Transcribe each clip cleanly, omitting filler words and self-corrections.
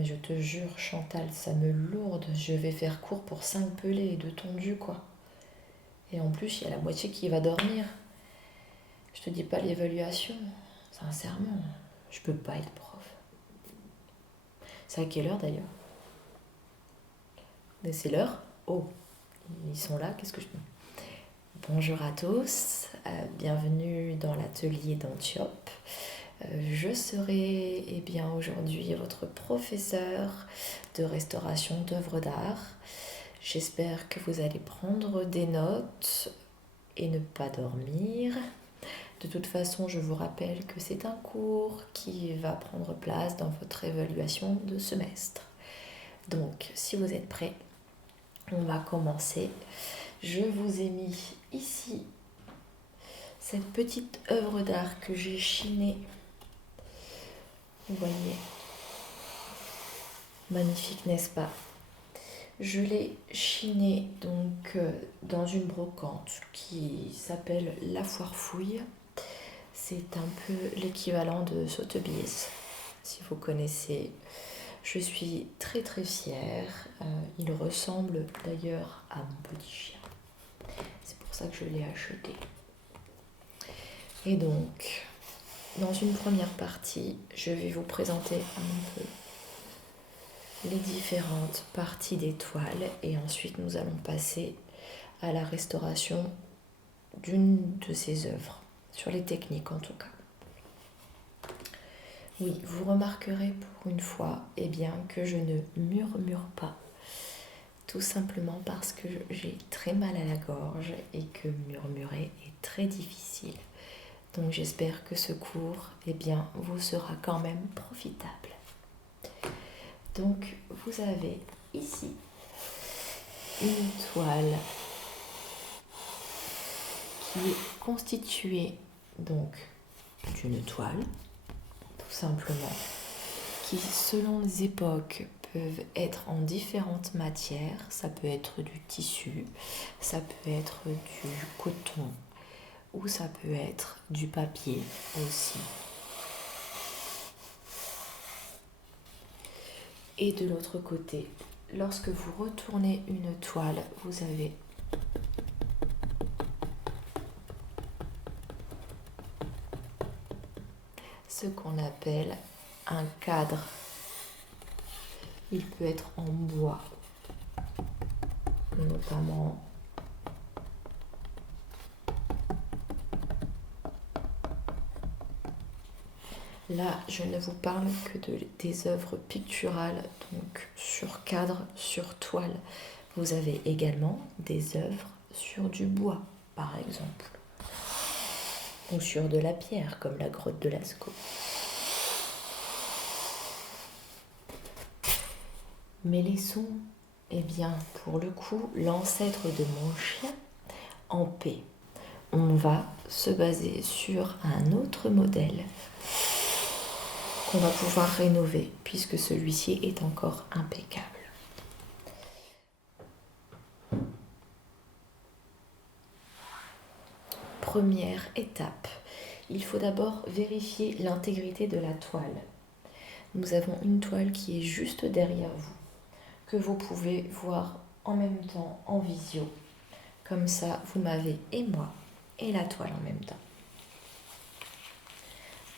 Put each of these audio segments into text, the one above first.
mais je te jure, Chantal, ça me lourde. Je vais faire court pour 5 pelés et 2 tondus, quoi. Et en plus, il y a la moitié qui va dormir. Je te dis pas l'évaluation. Sincèrement, je peux pas être prof. C'est à quelle heure d'ailleurs? Mais c'est l'heure? Oh, ils sont là, qu'est-ce que je dis? Bonjour à tous, bienvenue dans l'atelier d'Antiope. Je serai aujourd'hui votre professeur de restauration d'œuvres d'art. J'espère que vous allez prendre des notes et ne pas dormir. De toute façon, je vous rappelle que c'est un cours qui va prendre place dans votre évaluation de semestre. Donc, si vous êtes prêts, on va commencer. Je vous ai mis ici cette petite œuvre d'art que j'ai chinée. Vous voyez, magnifique, n'est-ce pas? Je l'ai chinée donc dans une brocante qui s'appelle La Foire Fouille. C'est un peu l'équivalent de Sotheby's, si vous connaissez. Je suis très très fière. Il ressemble d'ailleurs à mon petit chien. C'est pour ça que je l'ai acheté. Et donc, dans une première partie, je vais vous présenter un peu les différentes parties des toiles et ensuite nous allons passer à la restauration d'une de ces œuvres, sur les techniques en tout cas. Oui, vous remarquerez pour une fois que je ne murmure pas, tout simplement parce que j'ai très mal à la gorge et que murmurer est très difficile. Donc j'espère que ce cours vous sera quand même profitable. Donc vous avez ici une toile qui est constituée donc d'une toile, tout simplement, qui selon les époques peuvent être en différentes matières. Ça peut être du tissu, ça peut être du coton ou ça peut être du papier aussi. Et de l'autre côté, lorsque vous retournez une toile, vous avez ce qu'on appelle un cadre. Il peut être en bois, notamment. Là, je ne vous parle que des œuvres picturales, donc sur cadre, sur toile. Vous avez également des œuvres sur du bois, par exemple, ou sur de la pierre, comme la grotte de Lascaux. Mais laissons, pour le coup, l'ancêtre de mon chien en paix. On va se baser sur un autre modèle qu'on va pouvoir rénover puisque celui-ci est encore impeccable. Première étape, il faut d'abord vérifier l'intégrité de la toile. Nous avons une toile qui est juste derrière vous, que vous pouvez voir en même temps en visio. Comme ça, vous m'avez et moi et la toile en même temps.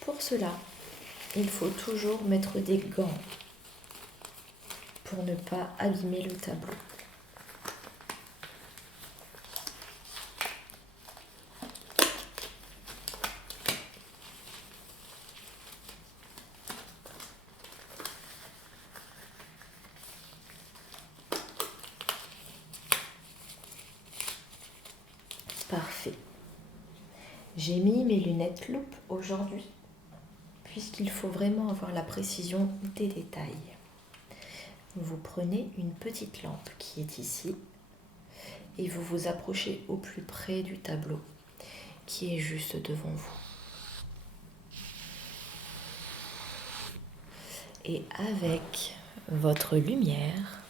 Pour cela, il faut toujours mettre des gants pour ne pas abîmer le tableau. Parfait. J'ai mis mes lunettes loupe aujourd'hui, puisqu'il faut vraiment avoir la précision des détails. Vous prenez une petite lampe qui est ici et vous vous approchez au plus près du tableau qui est juste devant vous. Et avec votre lumière,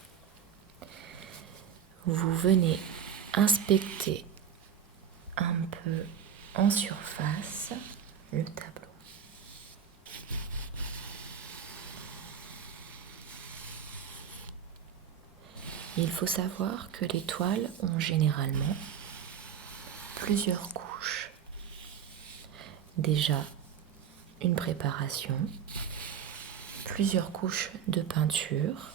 vous venez inspecter un peu en surface le tableau. Il faut savoir que les toiles ont généralement plusieurs couches. Déjà, une préparation, plusieurs couches de peinture.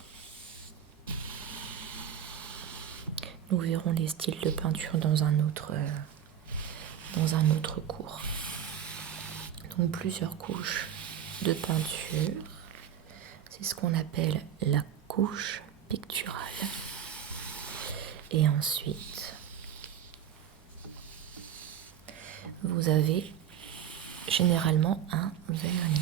Nous verrons les styles de peinture dans un autre cours. Donc plusieurs couches de peinture, c'est ce qu'on appelle la couche picturale. Et ensuite, vous avez généralement un vernis.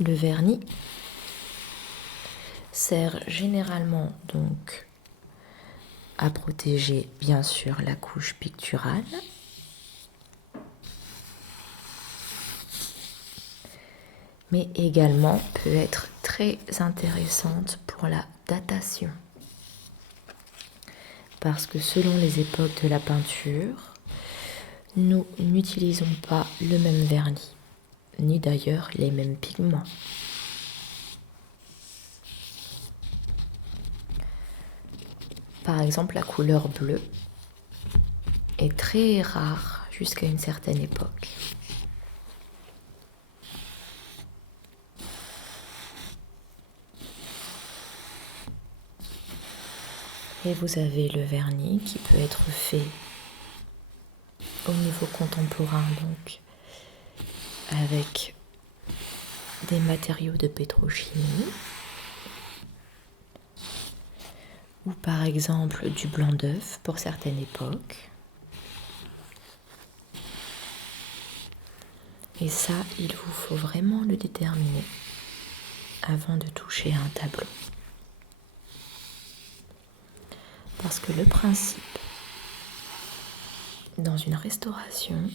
Le vernis sert généralement donc à protéger bien sûr la couche picturale, mais également peut être très intéressante pour la datation. Parce que selon les époques de la peinture, nous n'utilisons pas le même vernis, ni d'ailleurs les mêmes pigments. Par exemple, la couleur bleue est très rare jusqu'à une certaine époque. Et vous avez le vernis qui peut être fait au niveau contemporain, donc avec des matériaux de pétrochimie, ou par exemple du blanc d'œuf pour certaines époques. Et ça, il vous faut vraiment le déterminer avant de toucher à un tableau. Parce que le principe dans une restauration,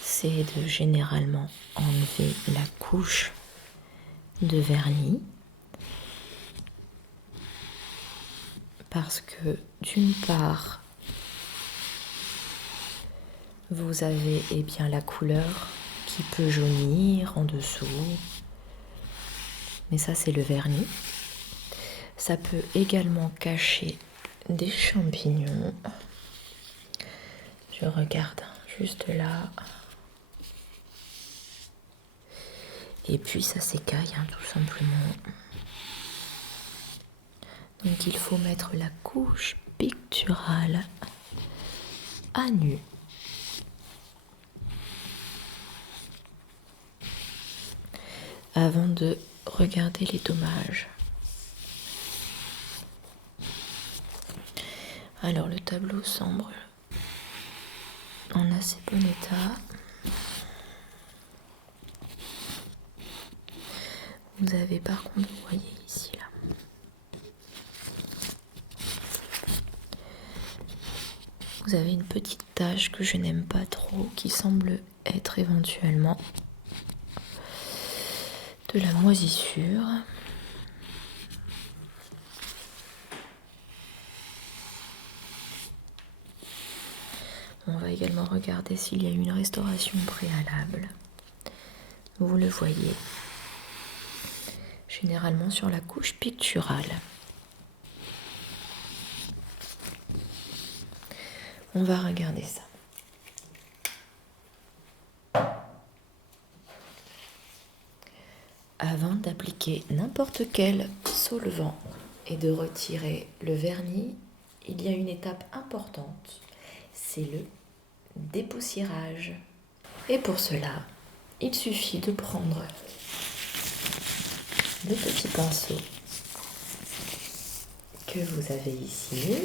c'est de généralement enlever la couche de vernis parce que d'une part, vous avez la couleur qui peut jaunir en dessous, mais ça c'est le vernis. Ça peut également cacher des champignons. Je regarde juste là. Et puis ça s'écaille tout simplement. Donc il faut mettre la couche picturale à nu. Avant de regarder les dommages. Alors le tableau semble en assez bon état. Vous avez par contre, vous voyez ici là, vous avez une petite tache que je n'aime pas trop qui semble être éventuellement de la moisissure. On va également regarder s'il y a eu une restauration préalable. Vous le voyez, généralement sur la couche picturale. On va regarder ça. Avant d'appliquer n'importe quel solvant et de retirer le vernis, il y a une étape importante, c'est le dépoussiérage. Et pour cela, il suffit de prendre le petit pinceau que vous avez ici.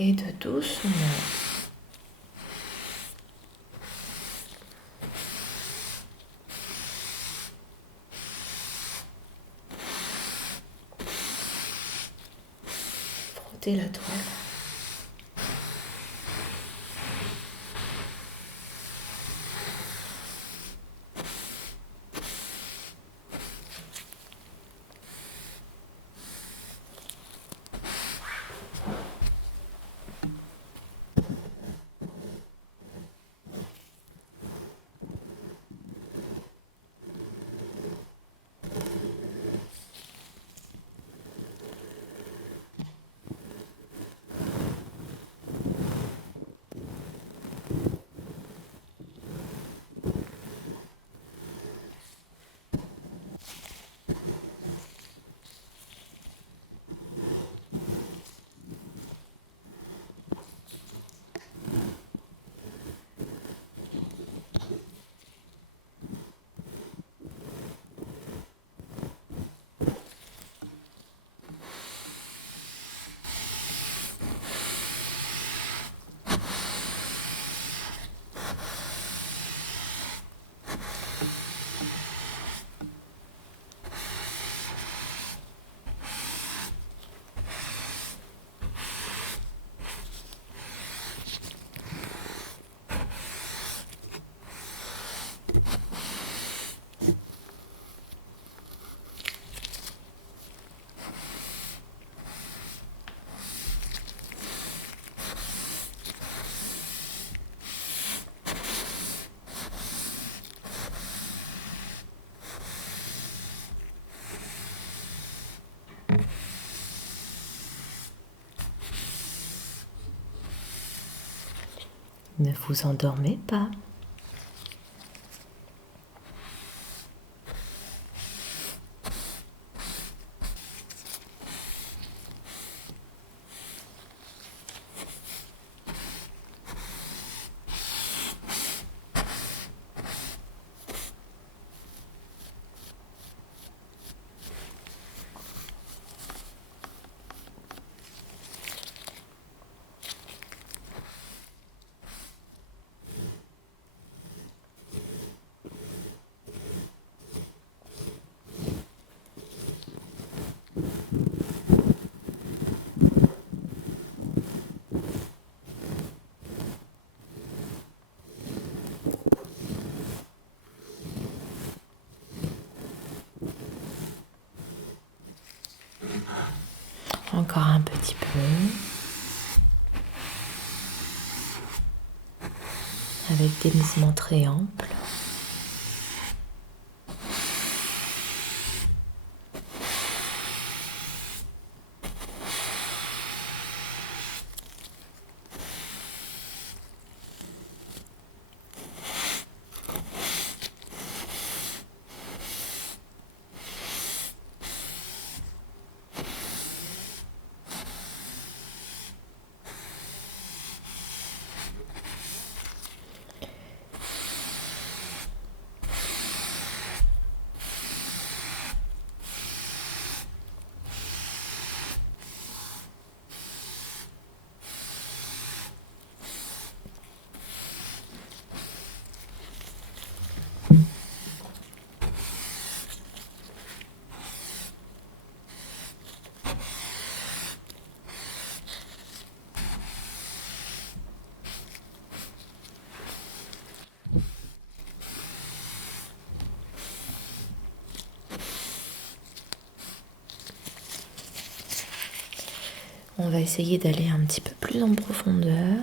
Et de doucement frotter la toile. Ne vous endormez pas. Encore un petit peu. Avec des mouvements très amples. On va essayer d'aller un petit peu plus en profondeur.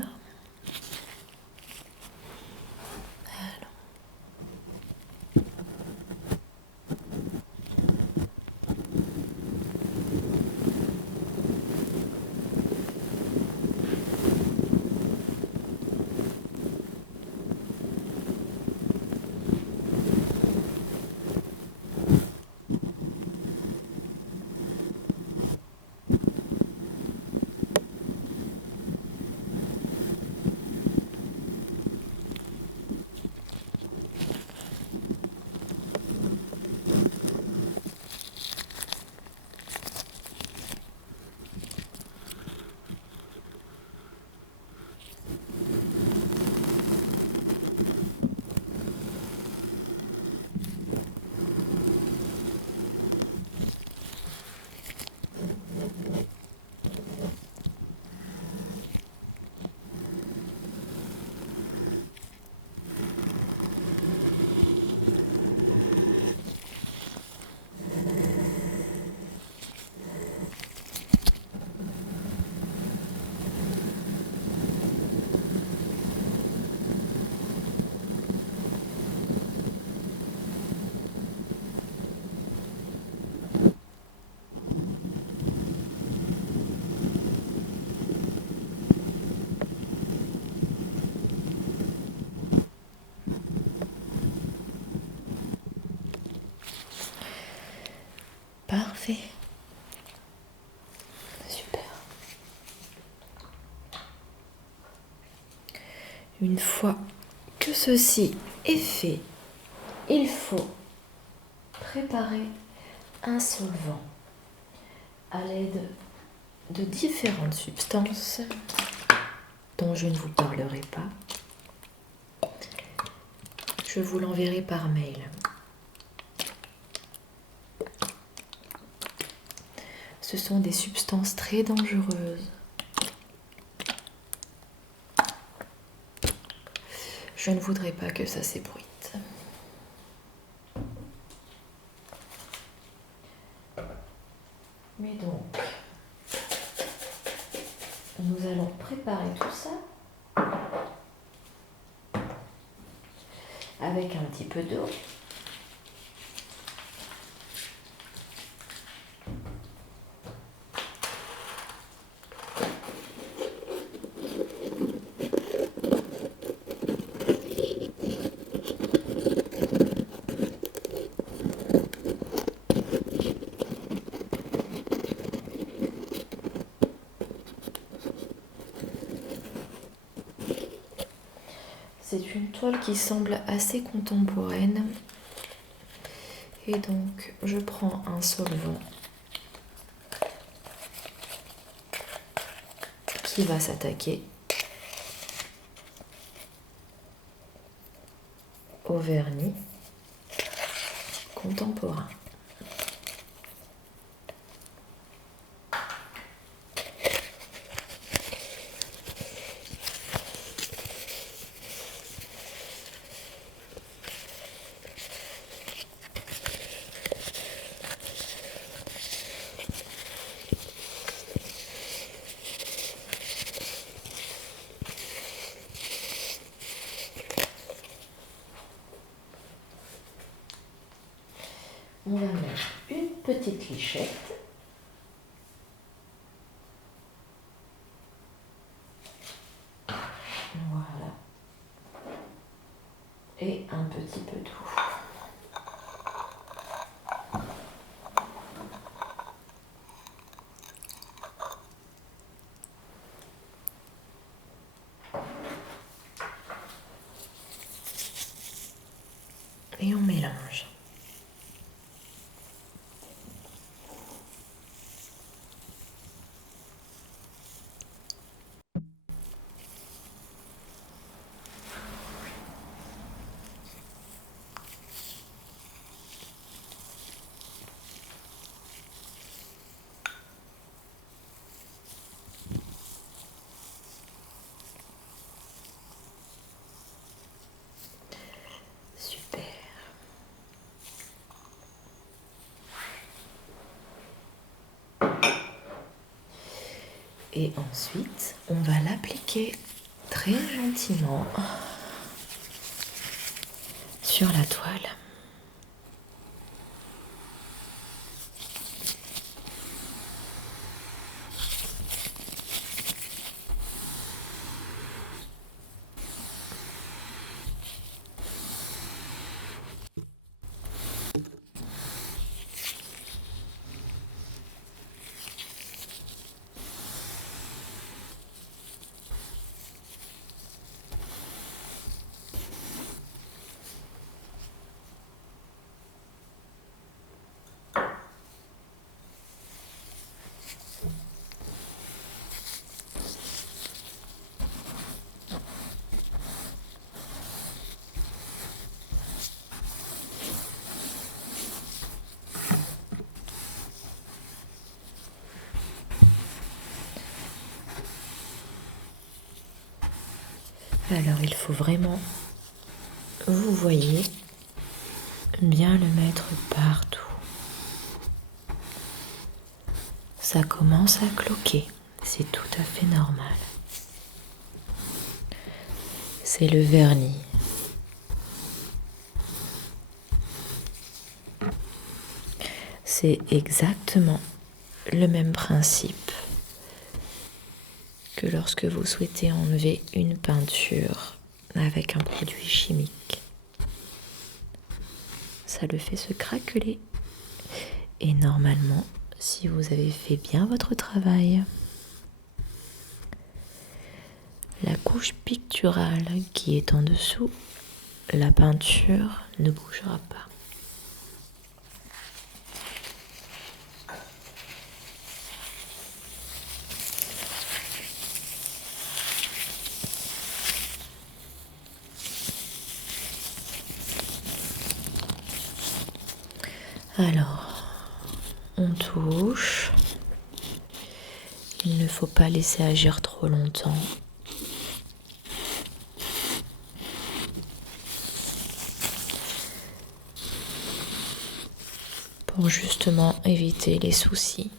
Parfait. Super. Une fois que ceci est fait, il faut préparer un solvant à l'aide de différentes substances dont je ne vous parlerai pas. Je vous l'enverrai par mail. Ce sont des substances très dangereuses. Je ne voudrais pas que ça s'ébruite. Mais donc, nous allons préparer tout ça avec un petit peu d'eau. C'est une toile qui semble assez contemporaine. Et donc, je prends un solvant qui va s'attaquer au vernis contemporain. On va mettre une petite lichette. Voilà. Et un petit peu d'eau. Et on mélange. Super. Et ensuite, on va l'appliquer très gentiment sur la toile. Alors il faut vraiment, vous voyez, bien le mettre partout. Ça commence à cloquer, c'est tout à fait normal. C'est le vernis. C'est exactement le même principe que lorsque vous souhaitez enlever une peinture avec un produit chimique. Ça le fait se craqueler. Et normalement, si vous avez fait bien votre travail, la couche picturale qui est en dessous, la peinture ne bougera pas. Alors, on touche. Il ne faut pas laisser agir trop longtemps. Pour justement éviter les soucis.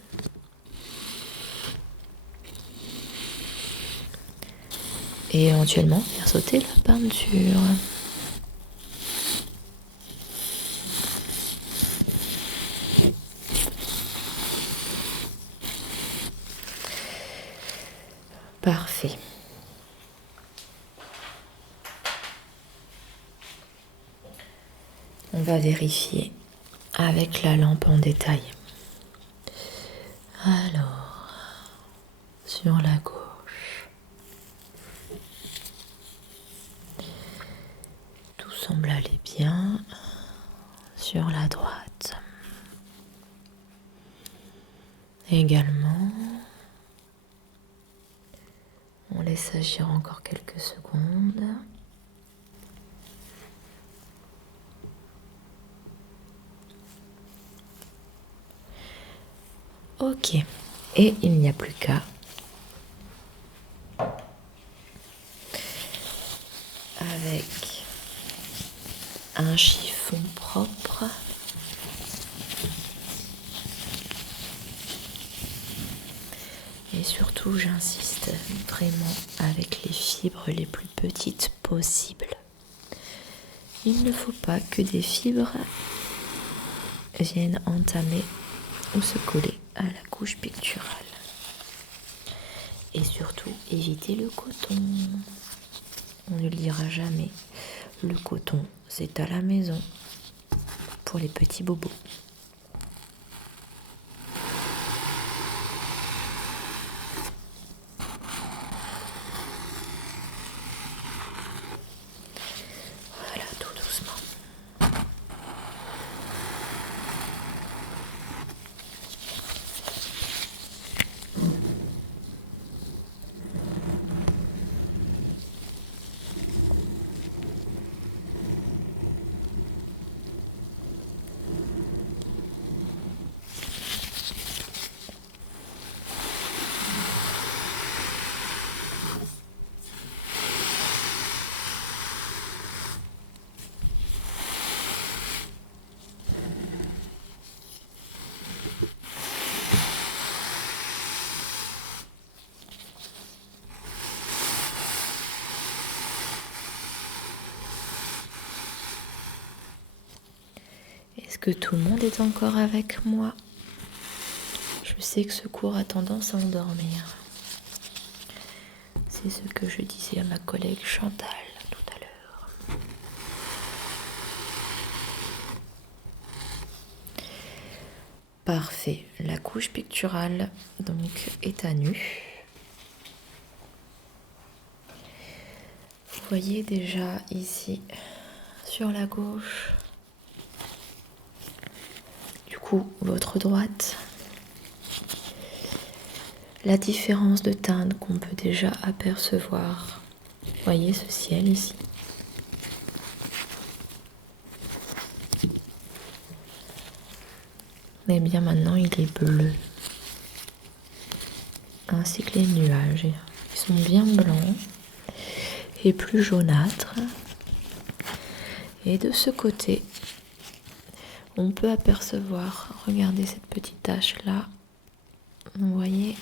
Et éventuellement faire sauter la peinture. Parfait. On va vérifier avec la lampe en détail. Alors, sur la gauche, semble aller bien sur la droite. Également, on laisse agir encore quelques secondes. Ok, et il n'y a plus qu'à avec un chiffon propre et surtout j'insiste vraiment avec les fibres les plus petites possibles. Il ne faut pas que des fibres viennent entamer ou se coller à la couche picturale. Et surtout, évitez le coton. On ne le dira jamais. Le coton, c'est à la maison pour les petits bobos. Voilà, tout doucement. Est-ce que tout le monde est encore avec moi? Je sais que ce cours a tendance à endormir. C'est ce que je disais à ma collègue Chantal tout à l'heure. Parfait. La couche picturale donc est à nu. Vous voyez déjà ici sur la gauche, du coup votre droite, la différence de teinte qu'on peut déjà apercevoir. Voyez ce ciel ici. Mais bien maintenant il est bleu. Ainsi que les nuages. Ils sont bien blancs et plus jaunâtres. Et de ce côté, on peut apercevoir, regardez cette petite tache là. Vous voyez,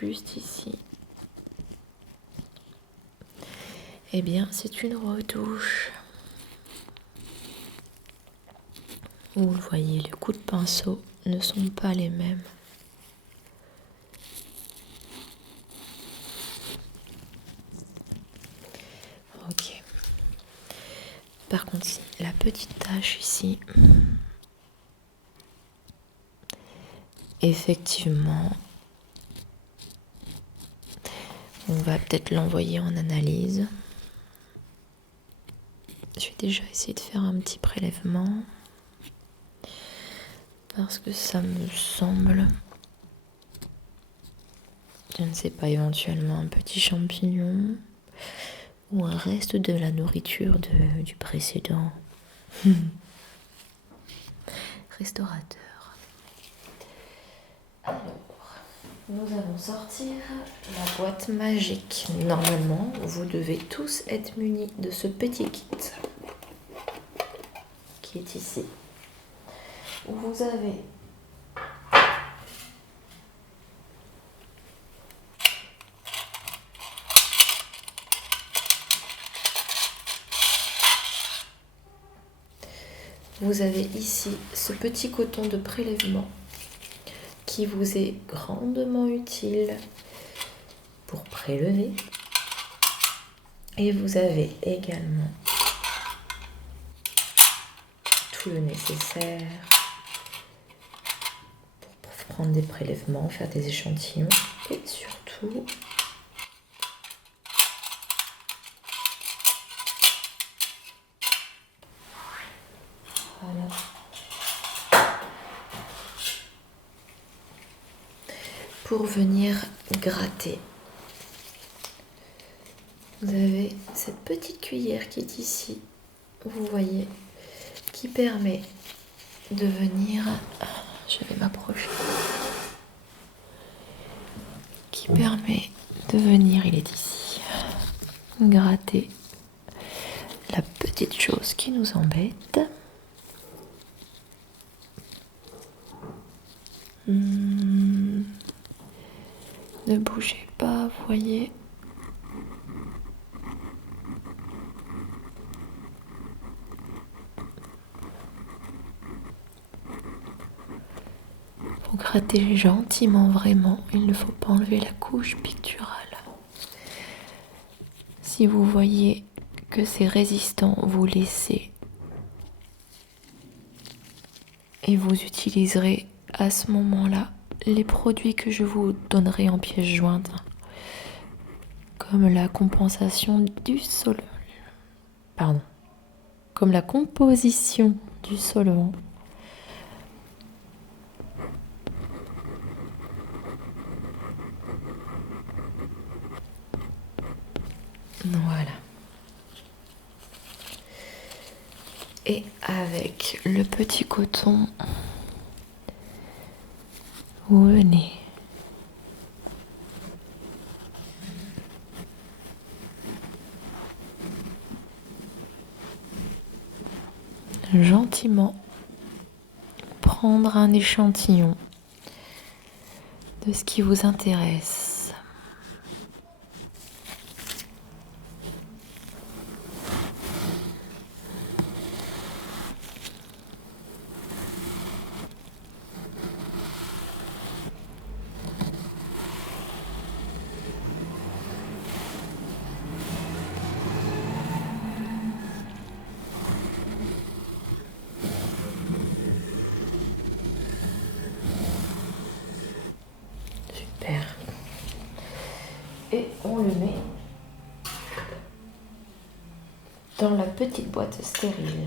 juste ici. Eh bien, c'est une retouche. Vous le voyez, les coups de pinceau ne sont pas les mêmes. Ok. Par contre, la petite tache ici, effectivement, on va peut-être l'envoyer en analyse. Je vais déjà essayer de faire un petit prélèvement parce que ça me semble, je ne sais pas, éventuellement un petit champignon ou un reste de la nourriture du précédent restaurateur. Alors, nous allons sortir la boîte magique. Normalement, vous devez tous être munis de ce petit kit qui est ici. Où vous avez ici ce petit coton de prélèvement qui vous est grandement utile pour prélever. Et vous avez également tout le nécessaire pour prendre des prélèvements, faire des échantillons et surtout Voilà. Pour venir gratter, vous avez cette petite cuillère qui est ici, vous voyez, qui permet de venir, je vais m'approcher, qui permet de venir, il est ici, gratter la petite chose qui nous embête. Ne bougez pas, vous voyez. Vous grattez gentiment, vraiment. Il ne faut pas enlever la couche picturale. Si vous voyez que c'est résistant, vous laissez. Et vous utiliserez à ce moment-là les produits que je vous donnerai en pièces jointes, comme la compensation du solvant. Pardon. Comme la composition du solvant. Voilà. Et avec le petit coton, vous venez gentiment prendre un échantillon de ce qui vous intéresse. Super. Et on le met dans la petite boîte stérile.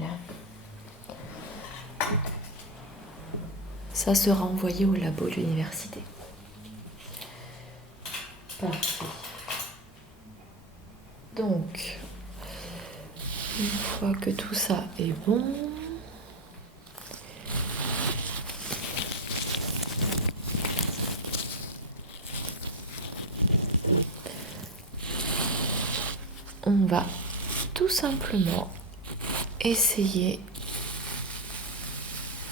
Ça sera envoyé au labo de l'université. Parfait. Donc, une fois que tout ça est bon, on va tout simplement essayer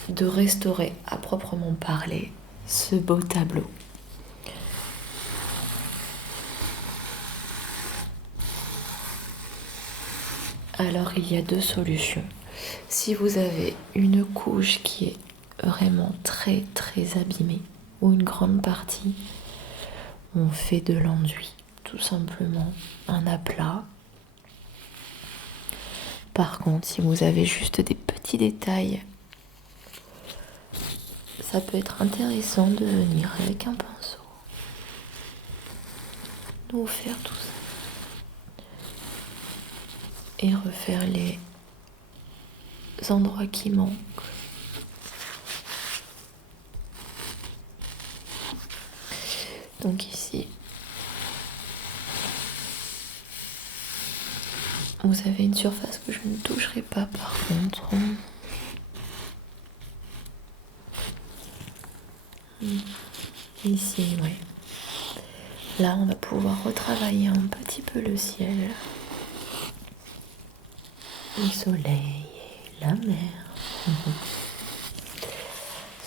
de restaurer à proprement parler ce beau tableau. Alors il y a deux solutions. Si vous avez une couche qui est vraiment très très abîmée ou une grande partie, on fait de l'enduit, tout simplement un aplat. Par contre, si vous avez juste des petits détails, ça peut être intéressant de venir avec un pinceau, de vous faire tout ça et refaire les endroits qui manquent. Donc ici, vous avez une surface que je ne toucherai pas par contre. Ici, oui. Là, on va pouvoir retravailler un petit peu le ciel, le soleil et la mer.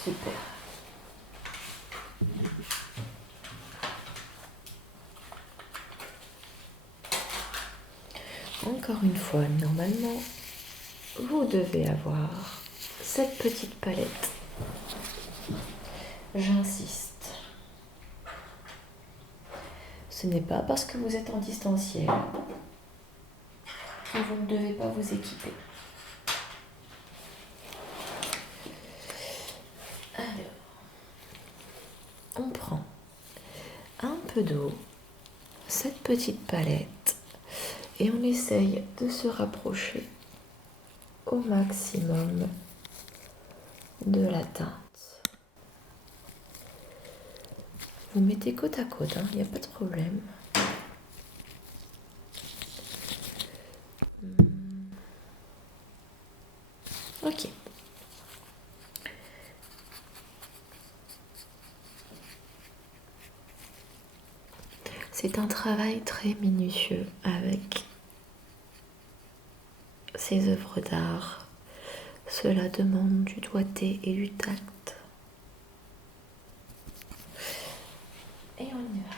Super. Encore une fois, normalement, vous devez avoir cette petite palette. J'insiste. Ce n'est pas parce que vous êtes en distanciel que vous ne devez pas vous équiper. Alors, on prend un peu d'eau, cette petite palette, et on essaye de se rapprocher au maximum de la teinte. Vous mettez côte à côte, il n'y a pas de problème. Ok. C'est un travail très minutieux avec ces œuvres d'art. Cela demande du doigté et du tact. Et on y va.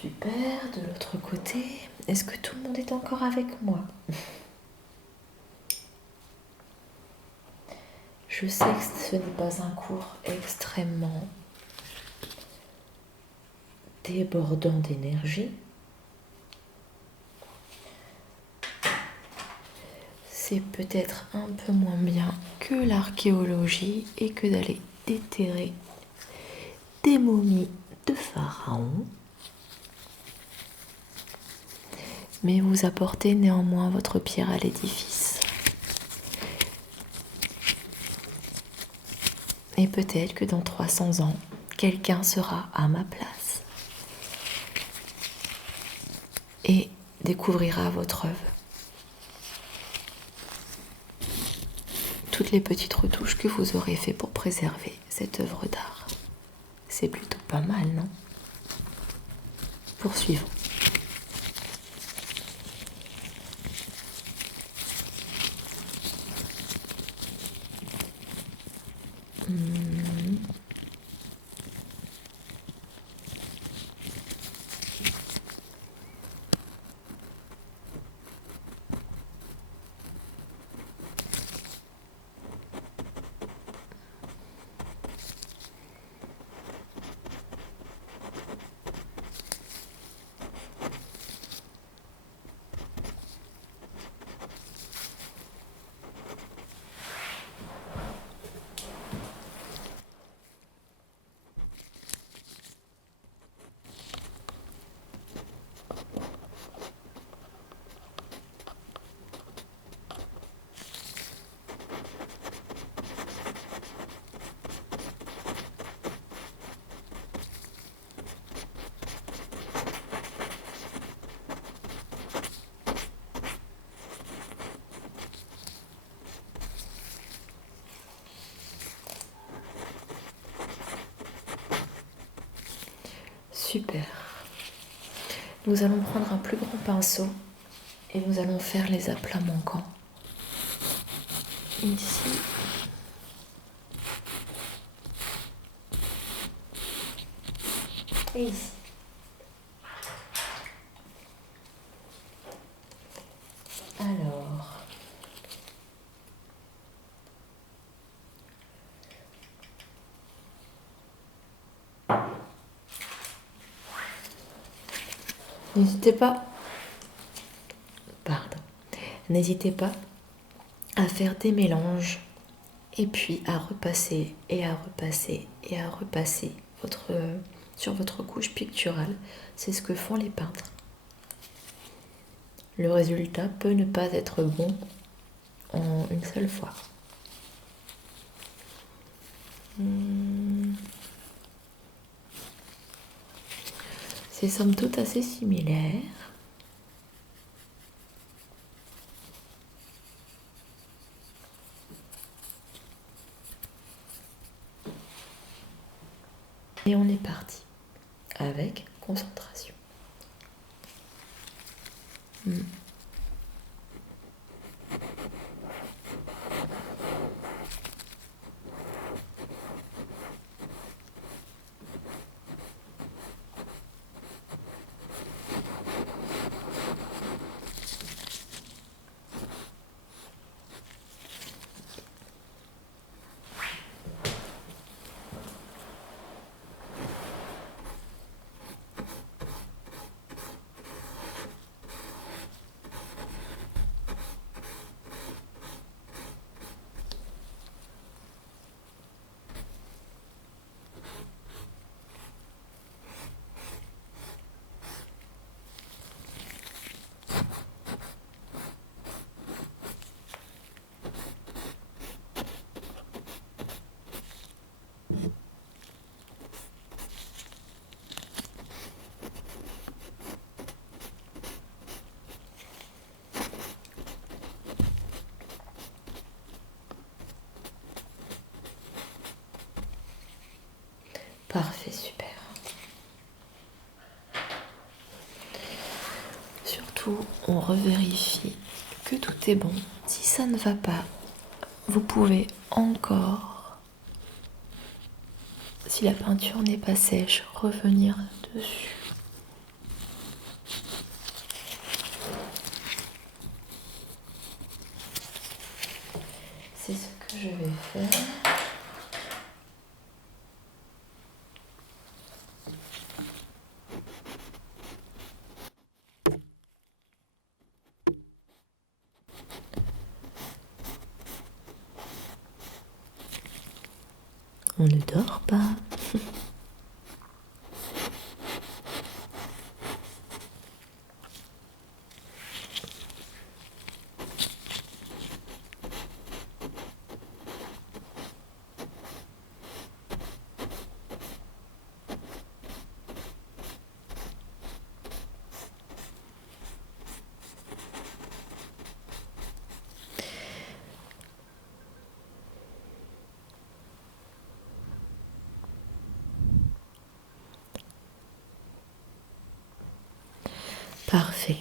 Super, de l'autre côté, est-ce que tout le monde est encore avec moi? Je sais que ce n'est pas un cours extrêmement débordant d'énergie. C'est peut-être un peu moins bien que l'archéologie et que d'aller déterrer des momies de pharaons. Mais vous apportez néanmoins votre pierre à l'édifice. Et peut-être que dans 300 ans, quelqu'un sera à ma place et découvrira votre œuvre. Toutes les petites retouches que vous aurez fait pour préserver cette œuvre d'art. C'est plutôt pas mal, non? Poursuivons. Super. Nous allons prendre un plus grand pinceau et nous allons faire les aplats manquants. Ici. Et ici. Alors. N'hésitez pas. Pardon. N'hésitez pas à faire des mélanges et puis à repasser et à repasser et à repasser sur votre couche picturale. C'est ce que font les peintres. Le résultat peut ne pas être bon en une seule fois. C'est somme toute assez similaire. Et on est parti avec concentration. Parfait, super. Surtout, on revérifie que tout est bon. Si ça ne va pas, vous pouvez encore, si la peinture n'est pas sèche, revenir dessus. C'est ce que je vais faire. On ne dort pas. Parfait.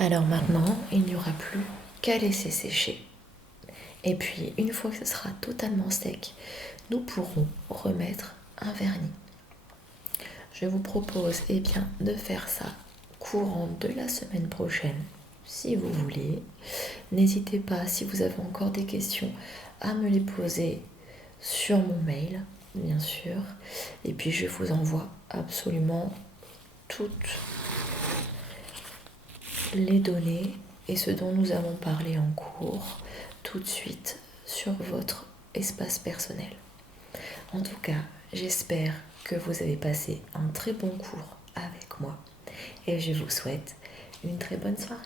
Alors maintenant, il n'y aura plus qu'à laisser sécher. Et puis, une fois que ce sera totalement sec, nous pourrons remettre un vernis. Je vous propose de faire ça courant de la semaine prochaine, si vous voulez. N'hésitez pas, si vous avez encore des questions, à me les poser sur mon mail, bien sûr. Et puis, je vous envoie absolument toutes les données et ce dont nous avons parlé en cours tout de suite sur votre espace personnel. En tout cas, j'espère que vous avez passé un très bon cours avec moi et je vous souhaite une très bonne soirée.